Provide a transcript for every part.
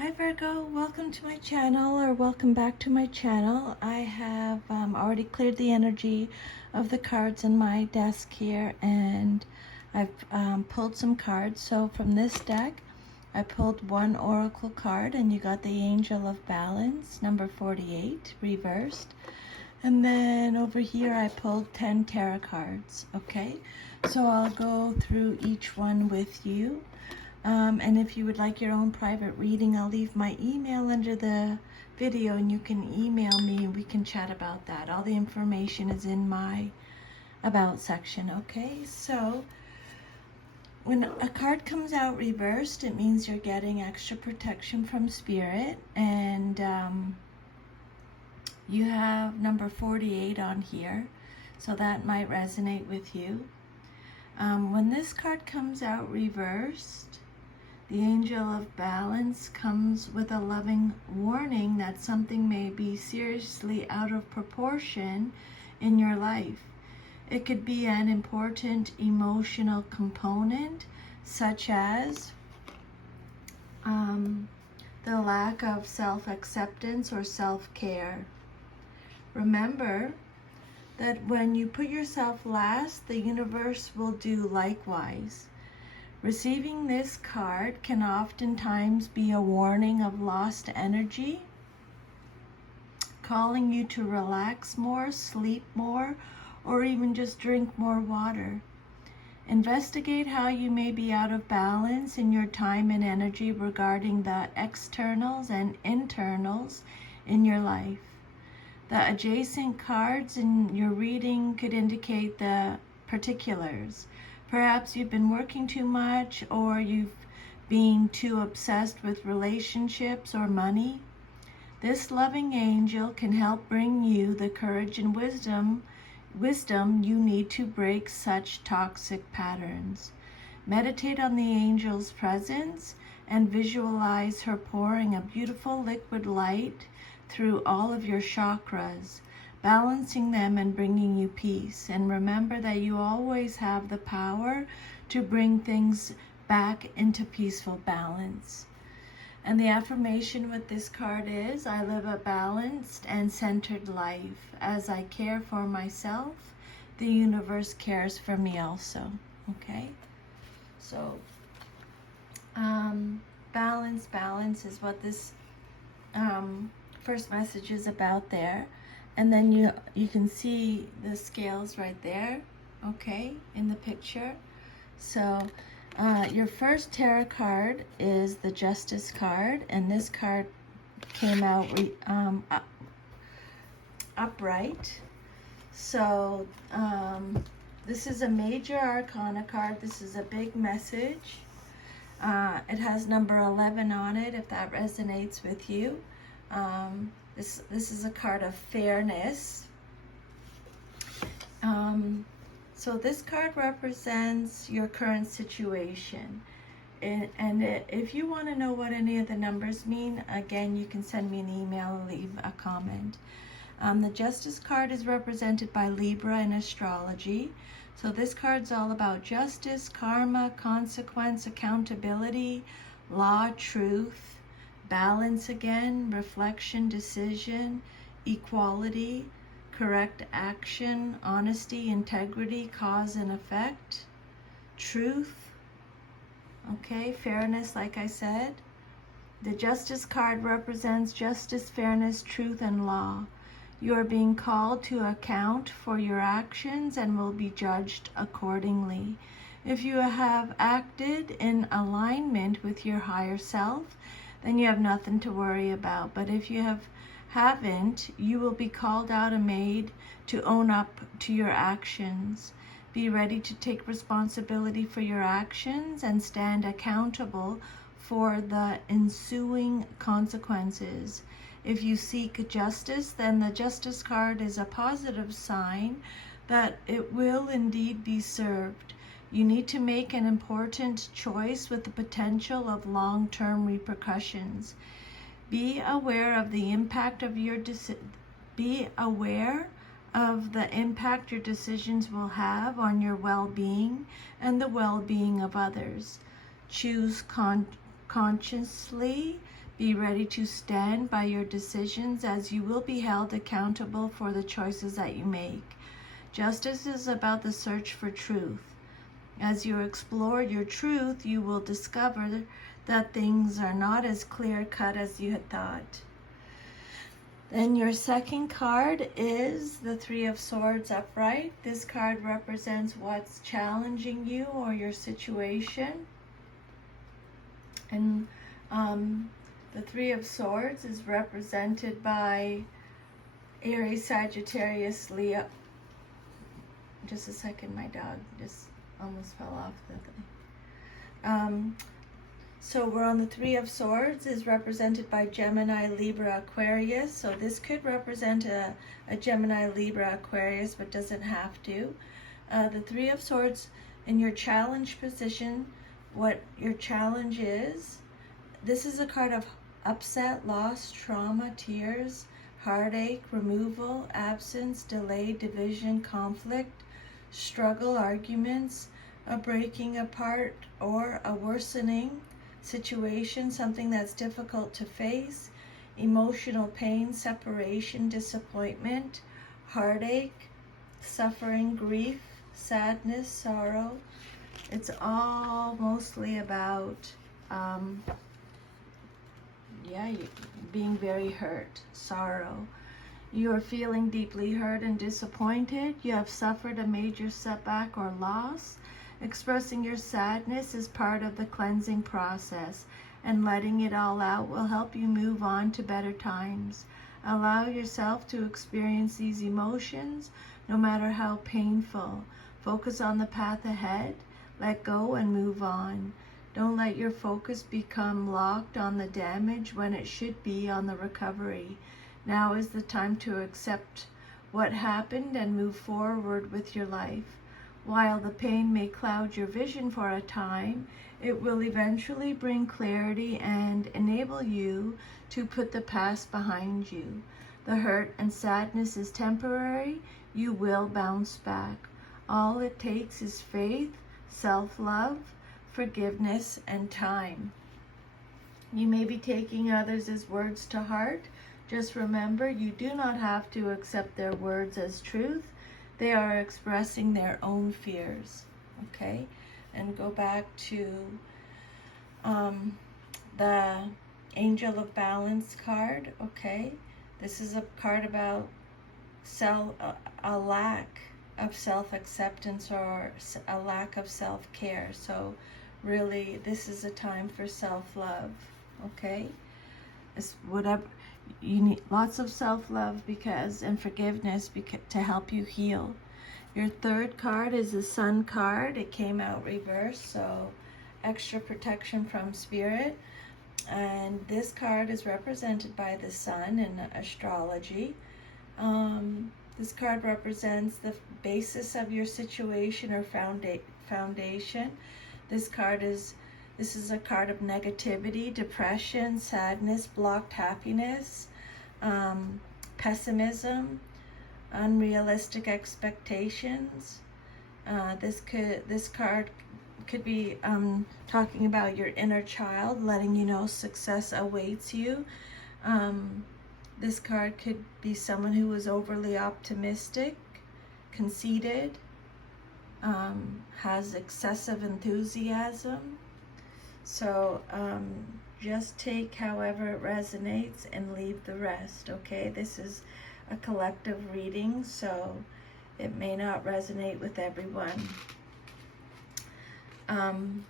Hi Virgo, welcome to my channel, or welcome back to my channel. I have already cleared the energy of the cards in my desk here, and I've pulled some cards. So from this deck, I pulled one oracle card, and you got the Angel of Balance, number 48, reversed. And then over here I pulled 10 tarot cards, okay? So I'll go through each one with you. And if you would like your own private reading, I'll leave my email under the video and you can email me and we can chat about that. All the information is in my about section, okay? So when a card comes out reversed, it means you're getting extra protection from spirit, and you have number 48 on here, so that might resonate with you. When this card comes out reversed, the Angel of Balance comes with a loving warning that something may be seriously out of proportion in your life. It could be an important emotional component, such as the lack of self-acceptance or self-care. Remember that when you put yourself last, the universe will do likewise. Receiving this card can oftentimes be a warning of lost energy, calling you to relax more, sleep more, or even just drink more water. Investigate how you may be out of balance in your time and energy regarding the externals and internals in your life. The adjacent cards in your reading could indicate the particulars. Perhaps you've been working too much, or you've been too obsessed with relationships or money. This loving angel can help bring you the courage and wisdom you need to break such toxic patterns. Meditate on the angel's presence and visualize her pouring a beautiful liquid light through all of your chakras, balancing them and bringing you peace. And remember that you always have the power to bring things back into peaceful balance. And the affirmation with this card is, I live a balanced and centered life. As I care for myself, the universe cares for me also. Okay? So, balance is what this first message is about there. And then you can see the scales right there, okay, in the picture. So your first tarot card is the Justice card, and this card came out upright. So this is a major arcana card. This is a big message. It has number 11 on it, if that resonates with you. This is a card of fairness. So this card represents your current situation. And if you want to know what any of the numbers mean, again, you can send me an email or leave a comment. The Justice card is represented by Libra in astrology. So this card's all about justice, karma, consequence, accountability, law, truth, balance again, reflection, decision, equality, correct action, honesty, integrity, cause and effect, truth, okay, fairness, like I said. The Justice card represents justice, fairness, truth, and law. You are being called to account for your actions and will be judged accordingly. If you have acted in alignment with your higher self, then you have nothing to worry about. But if you haven't, you will be called out and made to own up to your actions. Be ready to take responsibility for your actions and stand accountable for the ensuing consequences. If you seek justice, then the Justice card is a positive sign that it will indeed be served. You need to make an important choice with the potential of long-term repercussions. Be aware of the impact of your impact your decisions will have on your well-being and the well-being of others. Choose consciously be ready to stand by your decisions, as you will be held accountable for the choices that you make. Justice is about the search for truth. As you explore your truth, you will discover that things are not as clear-cut as you had thought. Then your second card is the Three of Swords upright. This card represents what's challenging you or your situation. And the Three of Swords is represented by Aries, Sagittarius, Leo. Just a second, my dog just almost fell off the thing. So we're on the Three of Swords is represented by Gemini, Libra, Aquarius. So this could represent a Gemini, Libra, Aquarius, but doesn't have to. The Three of Swords in your challenge position, what your challenge is, this is a card of upset, loss, trauma, tears, heartache, removal, absence, delay, division, conflict, struggle, arguments, a breaking apart, or a worsening situation, something that's difficult to face, emotional pain, separation, disappointment, heartache, suffering, grief, sadness, sorrow. It's all mostly about being very hurt, sorrow. You are feeling deeply hurt and disappointed. You have suffered a major setback or loss. Expressing your sadness is part of the cleansing process, and letting it all out will help you move on to better times. Allow yourself to experience these emotions, no matter how painful. Focus on the path ahead, let go and move on. Don't let your focus become locked on the damage when it should be on the recovery. Now is the time to accept what happened and move forward with your life. While the pain may cloud your vision for a time, it will eventually bring clarity and enable you to put the past behind you. The hurt and sadness is temporary. You will bounce back. All it takes is faith, self-love, forgiveness, and time. You may be taking others' words to heart. Just remember, you do not have to accept their words as truth. They are expressing their own fears, okay? And go back to the Angel of Balance card, okay? This is a card about a lack of self-acceptance or a lack of self-care. So really, this is a time for self-love, okay? It's whatever you need, lots of self-love and forgiveness to help you heal. Your third card is the Sun card. It came out reversed, so extra protection from spirit. And this card is represented by the Sun in astrology. This card represents the basis of your situation or foundation. This is a card of negativity, depression, sadness, blocked happiness, pessimism, unrealistic expectations. This card could be talking about your inner child, letting you know success awaits you. This card could be someone who is overly optimistic, conceited, has excessive enthusiasm. So just take however it resonates and leave the rest, okay? This is a collective reading, so it may not resonate with everyone.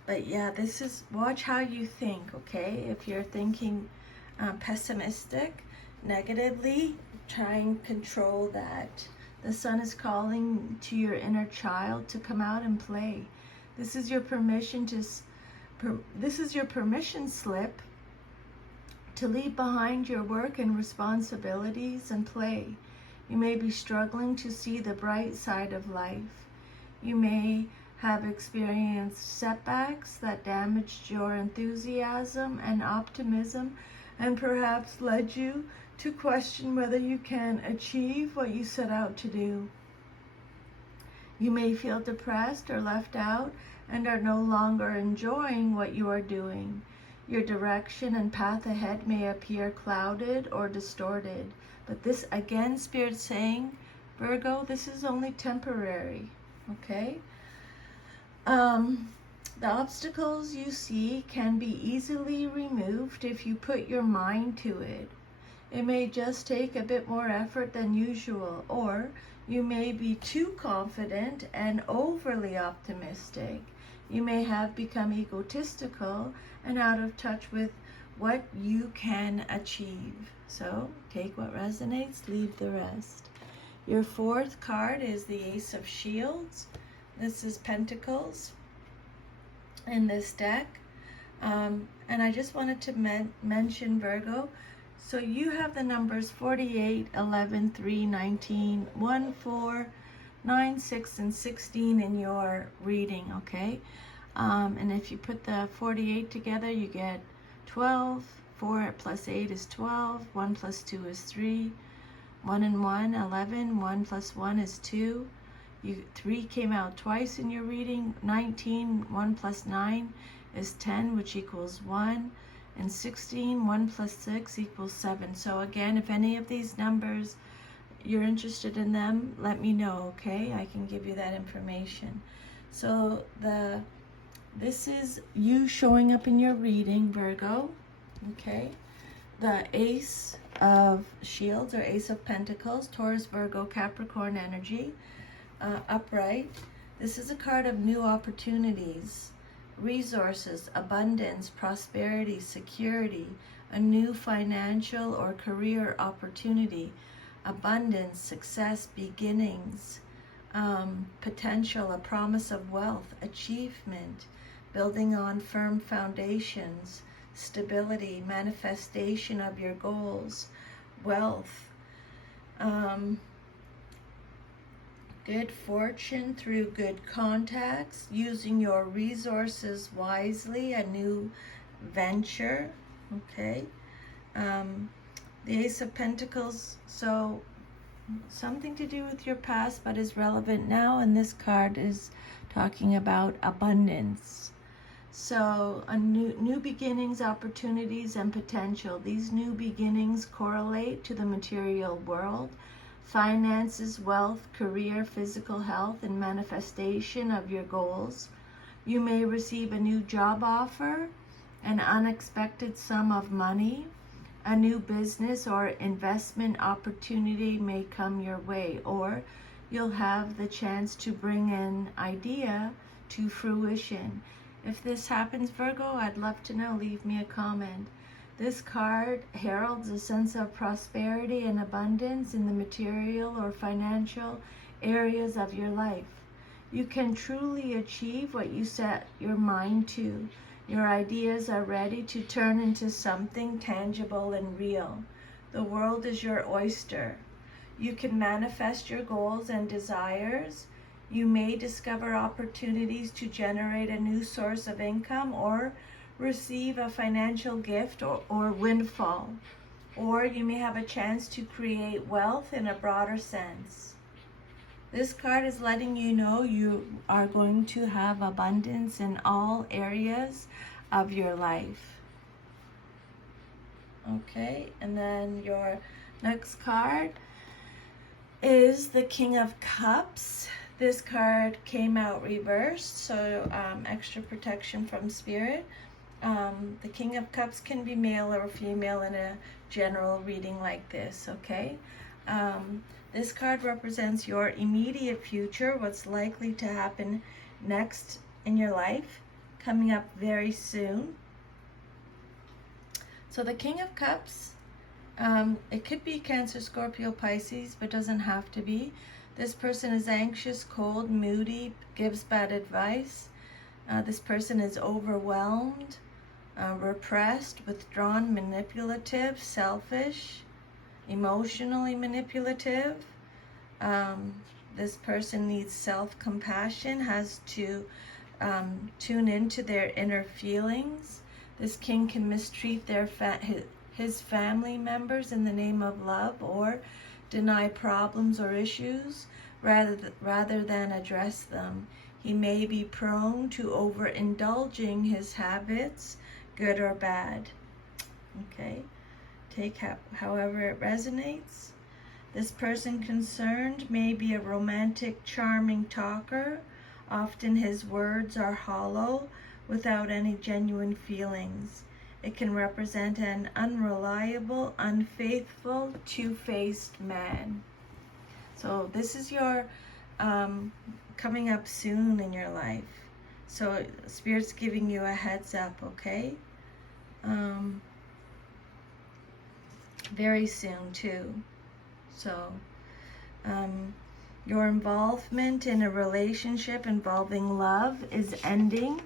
But yeah, this is, watch how you think, okay? If you're thinking pessimistic, negatively, try and control that. The Sun is calling to your inner child to come out and play. This is your permission slip to leave behind your work and responsibilities and play. You may be struggling to see the bright side of life. You may have experienced setbacks that damaged your enthusiasm and optimism and perhaps led you to question whether you can achieve what you set out to do. You may feel depressed or left out and are no longer enjoying what you are doing. Your direction and path ahead may appear clouded or distorted. But this, again, Spirit's saying, Virgo, this is only temporary, okay? The obstacles you see can be easily removed if you put your mind to it. It may just take a bit more effort than usual, or you may be too confident and overly optimistic. You may have become egotistical and out of touch with what you can achieve. So take what resonates, leave the rest. Your fourth card is the Ace of Shields. This is Pentacles in this deck. And I just wanted to mention, Virgo, so you have the numbers 48, 11, 3, 19, 1, 4, 9, 6, and 16 in your reading, okay? And if you put the 48 together, you get 12. 4 plus 8 is 12. 1 plus 2 is 3. 1 and 1, 11. 1 plus 1 is 2. 3 came out twice in your reading. 19, 1 plus 9 is 10, which equals 1. And 16, 1 plus 6 equals 7. So again, if any of these numbers, you're interested in them, let me know, okay? I can give you that information. So this is you showing up in your reading, Virgo, okay? The Ace of Shields or Ace of Pentacles, Taurus, Virgo, Capricorn energy, upright. This is a card of new opportunities, resources, abundance, prosperity, security, a new financial or career opportunity, abundance, success, beginnings, potential, a promise of wealth, achievement, building on firm foundations, stability, manifestation of your goals, wealth, good fortune through good contacts, using your resources wisely, a new venture, okay? The Ace of Pentacles, so something to do with your past but is relevant now, and this card is talking about abundance. So a new beginnings, opportunities, and potential. These new beginnings correlate to the material world, finances, wealth, career, physical health, and manifestation of your goals. You may receive a new job offer, an unexpected sum of money, a new business or investment opportunity may come your way, or you'll have the chance to bring an idea to fruition. If this happens, Virgo, I'd love to know. Leave me a comment. This card heralds a sense of prosperity and abundance in the material or financial areas of your life. You can truly achieve what you set your mind to. Your ideas are ready to turn into something tangible and real. The world is your oyster. You can manifest your goals and desires. You may discover opportunities to generate a new source of income or receive a financial gift or windfall. Or you may have a chance to create wealth in a broader sense. This card is letting you know you are going to have abundance in all areas of your life. Okay, and then your next card is the King of Cups. This card came out reversed, so extra protection from Spirit. The King of Cups can be male or female in a general reading like this, okay? This card represents your immediate future, what's likely to happen next in your life, coming up very soon. So the King of Cups, it could be Cancer, Scorpio, Pisces, but doesn't have to be. This person is anxious, cold, moody, gives bad advice. This person is overwhelmed, repressed, withdrawn, manipulative, selfish, emotionally manipulative. This person needs self-compassion, has to tune into their inner feelings. This king can mistreat his family members in the name of love, or deny problems or issues rather than address them. He may be prone to overindulging his habits, good or bad. Okay, take however it resonates. This person concerned may be a romantic, charming talker. Often his words are hollow, without any genuine feelings. It can represent an unreliable, unfaithful, two-faced man. So this is your coming up soon in your life. So Spirit's giving you a heads up, okay? Very soon too. So your involvement in a relationship involving love is ending,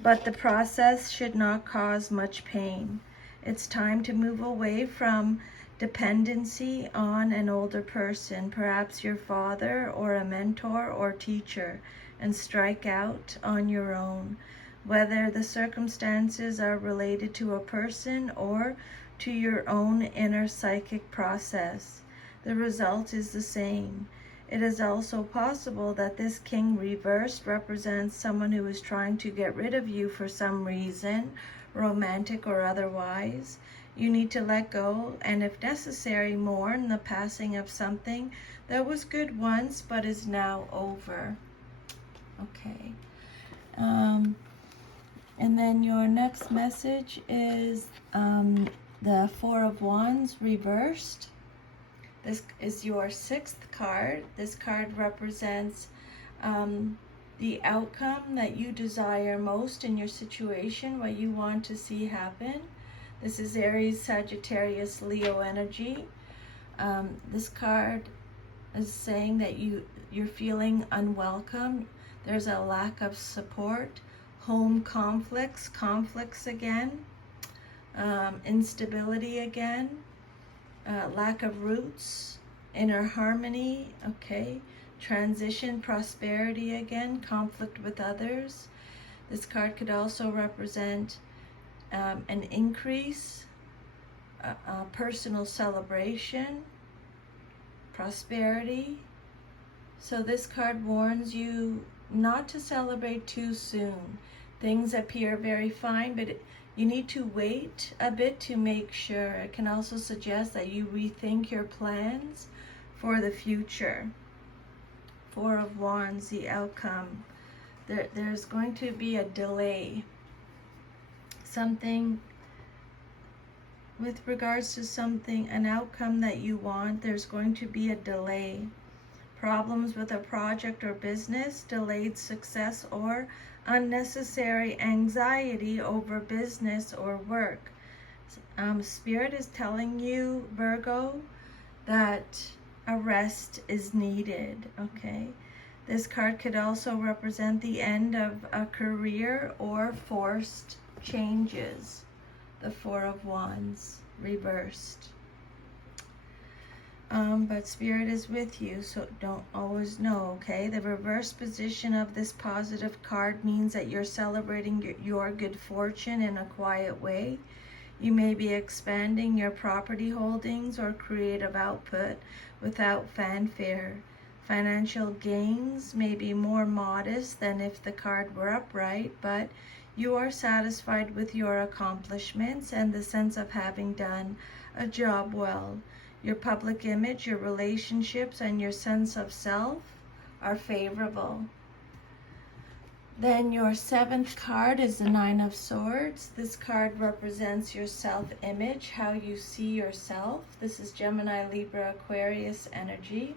but the process should not cause much pain. It's time to move away from dependency on an older person, perhaps your father or a mentor or teacher, and strike out on your own, whether the circumstances are related to a person or to your own inner psychic process. The result is the same. It is also possible that this king reversed represents someone who is trying to get rid of you for some reason, romantic or otherwise. You need to let go and, if necessary, mourn the passing of something that was good once but is now over. Okay. And then your next message is the Four of Wands reversed. This is your 6th card. This card represents the outcome that you desire most in your situation, what you want to see happen. This is Aries, Sagittarius, Leo energy. This card is saying that you're feeling unwelcome. There's a lack of support, home conflicts again, instability again, lack of roots, inner harmony, okay, transition, prosperity again, conflict with others. This card could also represent an increase, personal celebration, prosperity. So this card warns you not to celebrate too soon. Things appear very fine, but you need to wait a bit to make sure. It can also suggest that you rethink your plans for the future. Four of Wands, the outcome. There's going to be a delay. Something with regards to something, an outcome that you want, there's going to be a delay. Problems with a project or business, delayed success, or unnecessary anxiety over business or work. Spirit is telling you, Virgo, that a rest is needed, okay? This card could also represent the end of a career or forced changes. The Four of Wands reversed. But Spirit is with you, so don't always know, okay? The reverse position of this positive card means that you're celebrating your good fortune in a quiet way. You may be expanding your property holdings or creative output without fanfare. Financial gains may be more modest than if the card were upright, but you are satisfied with your accomplishments and the sense of having done a job well. Your public image, your relationships, and your sense of self are favorable. Then your 7th card is the Nine of Swords. This card represents your self-image, how you see yourself. This is Gemini, Libra, Aquarius energy.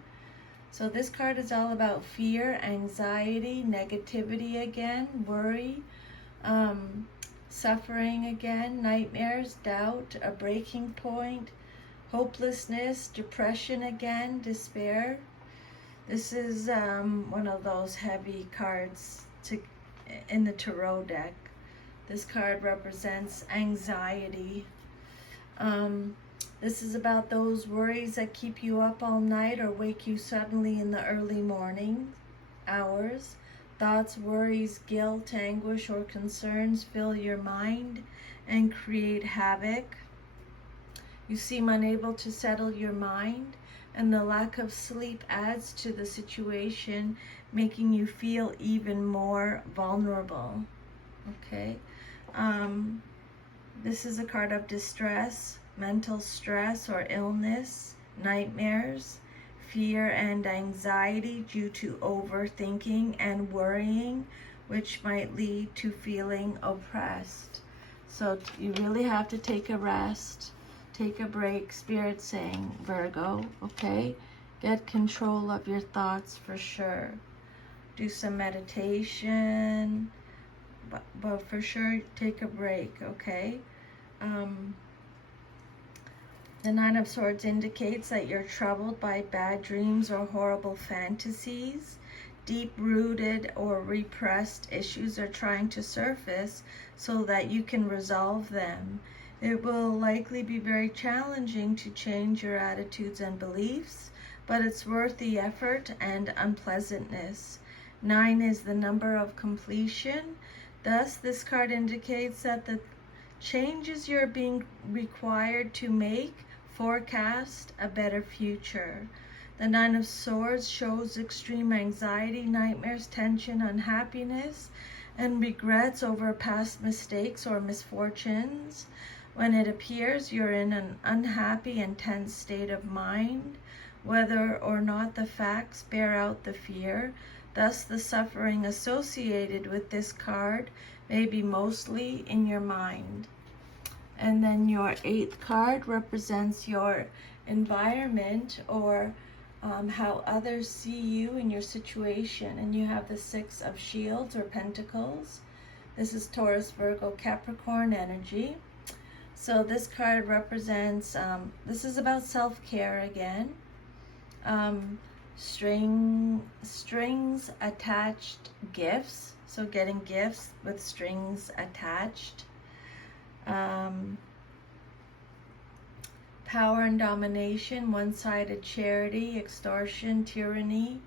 So this card is all about fear, anxiety, negativity again, worry, suffering again, nightmares, doubt, a breaking point, hopelessness, depression again, despair. This is one of those heavy cards in the tarot deck. This card represents anxiety. This is about those worries that keep you up all night or wake you suddenly in the early morning hours. Thoughts, worries, guilt, anguish, or concerns fill your mind and create havoc. You seem unable to settle your mind, and the lack of sleep adds to the situation, making you feel even more vulnerable. Okay? This is a card of distress, mental stress or illness, nightmares, fear and anxiety due to overthinking and worrying, which might lead to feeling oppressed. So you really have to take a rest, take a break, Spirit saying, Virgo, okay? Get control of your thoughts for sure. Do some meditation, but for sure take a break, okay? The Nine of Swords indicates that you're troubled by bad dreams or horrible fantasies. Deep-rooted or repressed issues are trying to surface so that you can resolve them. It will likely be very challenging to change your attitudes and beliefs, but it's worth the effort and unpleasantness. 9 is the number of completion. Thus, this card indicates that the changes you're being required to make forecast a better future. The Nine of Swords shows extreme anxiety, nightmares, tension, unhappiness, and regrets over past mistakes or misfortunes. When it appears, you're in an unhappy and tense state of mind, whether or not the facts bear out the fear. Thus, the suffering associated with this card may be mostly in your mind. And then your 8th card represents your environment, or how others see you in your situation. And you have the 6 of Shields or Pentacles. This is Taurus, Virgo, Capricorn energy. So this card represents, this is about self-care again. Strings attached gifts. So getting gifts with strings attached. Power and domination, one-sided charity, extortion, tyranny,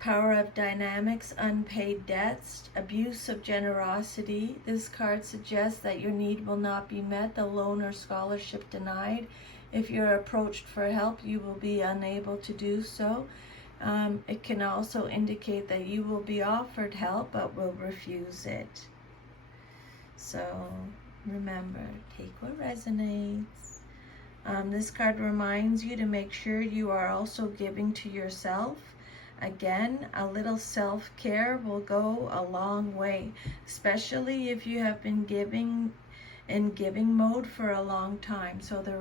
power of dynamics, unpaid debts, abuse of generosity. This card suggests that your need will not be met, the loan or scholarship denied. If you're approached for help, you will be unable to do so. It can also indicate that you will be offered help but will refuse it. So remember, take what resonates. This card reminds you to make sure you are also giving to yourself. Again, a little self-care will go a long way, especially if you have been giving in giving mode for a long time. So the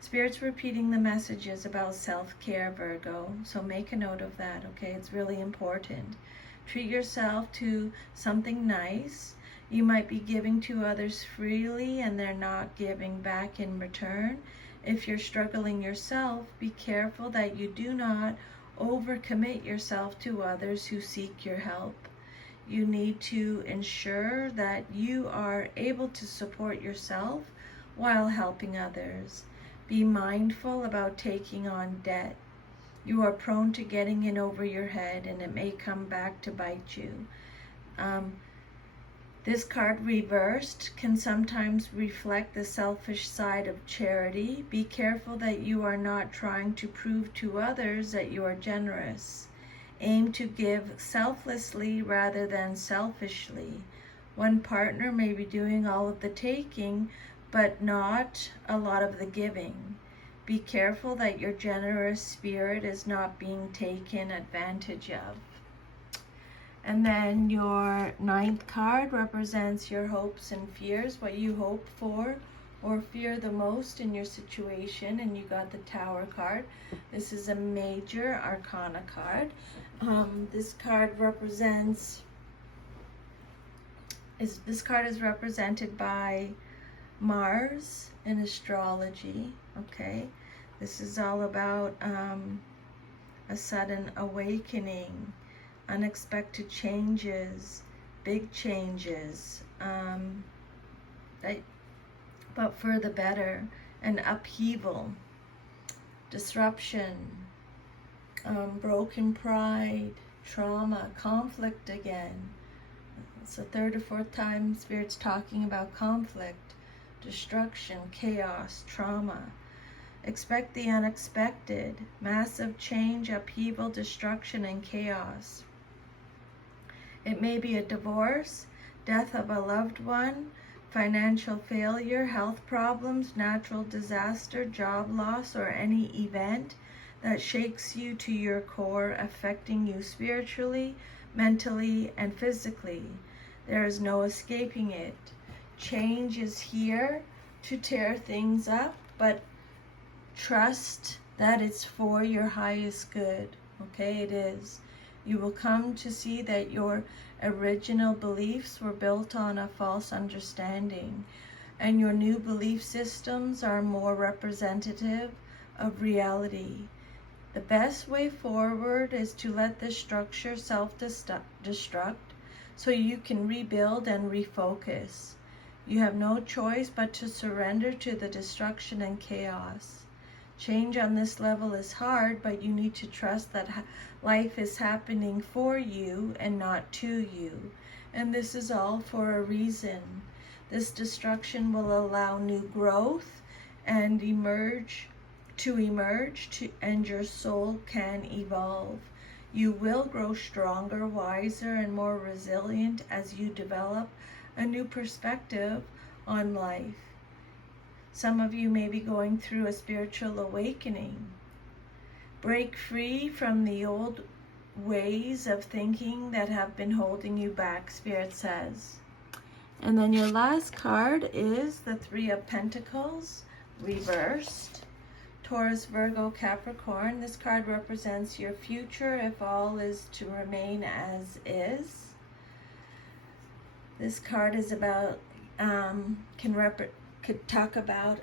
Spirit's repeating the messages about self-care, Virgo. So make a note of that, okay? It's really important. Treat yourself to something nice. You might be giving to others freely and they're not giving back in return. If you're struggling yourself, be careful that you do not overcommit yourself to others who seek your help. You need to ensure that you are able to support yourself while helping others. Be mindful about taking on debt. You are prone to getting in over your head and it may come back to bite you. This card reversed can sometimes reflect the selfish side of charity. Be careful that you are not trying to prove to others that you are generous. Aim to give selflessly rather than selfishly. One partner may be doing all of the taking, but not a lot of the giving. Be careful that your generous spirit is not being taken advantage of. And then your 9th card represents your hopes and fears, what you hope for or fear the most in your situation. And you got the Tower card. This is a major arcana card. This card is represented by Mars in astrology, okay? This is all about a sudden awakening, unexpected changes, big changes, but for the better, an upheaval, disruption, broken pride, trauma, conflict again. It's the 3rd or 4th time Spirit's talking about conflict, destruction, chaos, trauma. Expect the unexpected, massive change, upheaval, destruction, and chaos. It may be a divorce, death of a loved one, financial failure, health problems, natural disaster, job loss, or any event that shakes you to your core, affecting you spiritually, mentally, and physically. There is no escaping it. Change is here to tear things up, but trust that it's for your highest good. Okay, it is. You will come to see that your original beliefs were built on a false understanding, and your new belief systems are more representative of reality. The best way forward is to let this structure self-destruct so you can rebuild and refocus. You have no choice but to surrender to the destruction and chaos. Change on this level is hard, but you need to trust that life is happening for you and not to you. And this is all for a reason. This destruction will allow new growth and emerge, and your soul can evolve. You will grow stronger, wiser, and more resilient as you develop a new perspective on life. Some of you may be going through a spiritual awakening. Break free from the old ways of thinking that have been holding you back, Spirit says. And then your last card is the Three of Pentacles, reversed. Taurus, Virgo, Capricorn. This card represents your future if all is to remain as is. This card is about, could talk about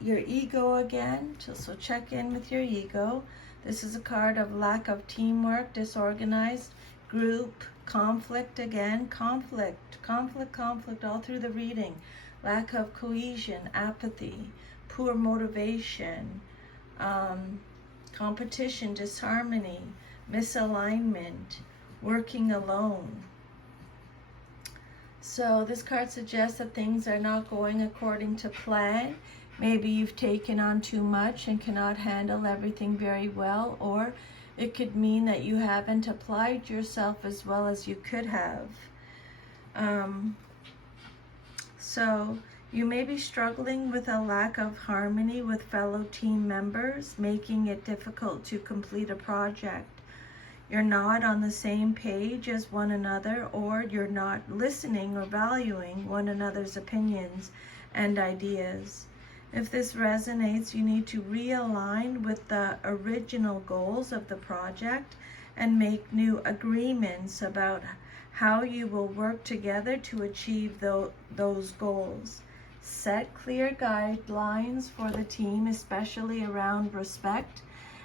your ego again, so check in with your ego. This is a card of lack of teamwork, disorganized group, conflict again, conflict all through the reading. Lack of cohesion, apathy, poor motivation, competition, disharmony, misalignment, working alone. So this card suggests that things are not going according to plan. Maybe you've taken on too much and cannot handle everything very well, or it could mean that you haven't applied yourself as well as you could have. So you may be struggling with a lack of harmony with fellow team members, making it difficult to complete a project. You're not on the same page as one another, or you're not listening or valuing one another's opinions and ideas. If this resonates, you need to realign with the original goals of the project and make new agreements about how you will work together to achieve those goals. Set clear guidelines for the team, especially around respect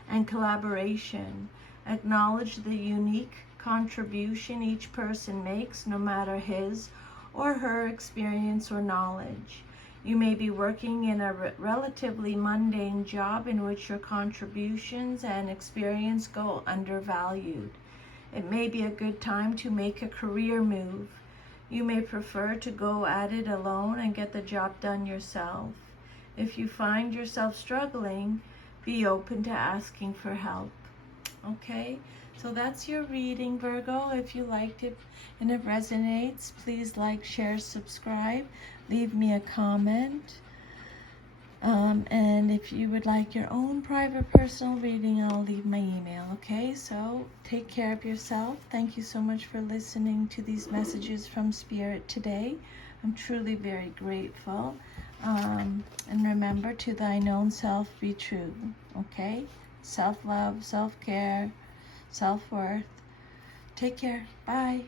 and collaboration. Acknowledge the unique contribution each person makes, no matter his or her experience or knowledge. You may be working in a relatively mundane job in which your contributions and experience go undervalued. It may be a good time to make a career move. You may prefer to go at it alone and get the job done yourself. If you find yourself struggling, be open to asking for help. Okay, so that's your reading, Virgo. If you liked it and it resonates, please like, share, subscribe, leave me a comment. And if you would like your own private personal reading, I'll leave my email. Okay, so take care of yourself. Thank you so much for listening to these messages from Spirit today. I'm truly very grateful. And remember, to thine own self be true. Okay, self-love, self-care, self-worth. Take care. Bye.